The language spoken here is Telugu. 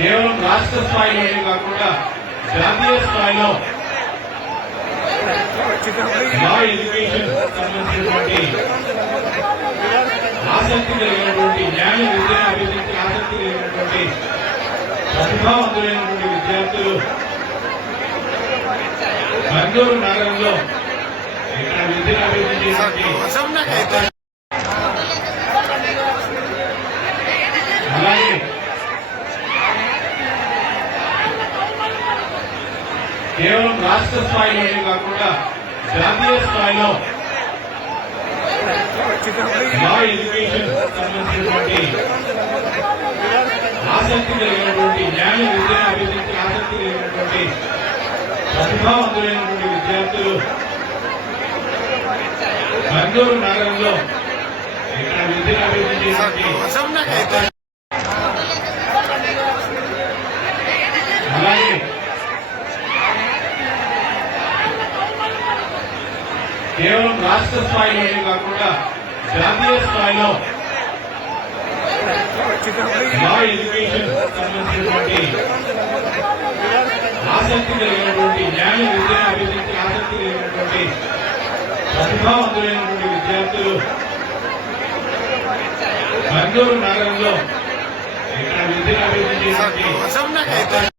కేవలం రాష్ట్ర స్థాయిలోనే కాకుండా జాతీయ స్థాయిలో లా ఎడ్యుకేషన్ సంబంధించినటువంటి ఆసక్తి కలిగినటువంటి న్యాయ విద్యను అభివృద్ధికి ఆసక్తి కలిగినటువంటి ప్రతిభావంతులైనటువంటి విద్యార్థులు బెంగళూరు నగరంలో ఇక్కడ విద్యను అభివృద్ధి చేయడానికి అలాగే కేవలం రాష్ట్ర స్థాయిలోనే కాకుండా జాతీయ స్థాయిలో లా ఎడ్యుకేషన్ సంబంధించినటువంటి ఆసక్తి కలిగినటువంటి న్యాయ విద్యను అభివృద్ధికి ఆసక్తి కలిగినటువంటి ప్రతిభావంతులైనటువంటి విద్యార్థులు బెంగళూరు నగరంలో ఇక్కడ విద్యను అభివృద్ధి చేయడానికి అలాగే కేవలం రాష్ట్ర స్థాయిలోనే కాకుండా జాతీయ స్థాయిలో లా ఎడ్యుకేషన్ సంబంధించినటువంటి ఆసక్తి కలిగినటువంటి న్యాయ విద్యను అభివృద్ధికి ఆసక్తి కలిగినటువంటి ప్రతిభావంతులైనటువంటి విద్యార్థులు బెంగళూరు నగరంలో ఇక్కడ విద్యను అభివృద్ధి చేయడానికి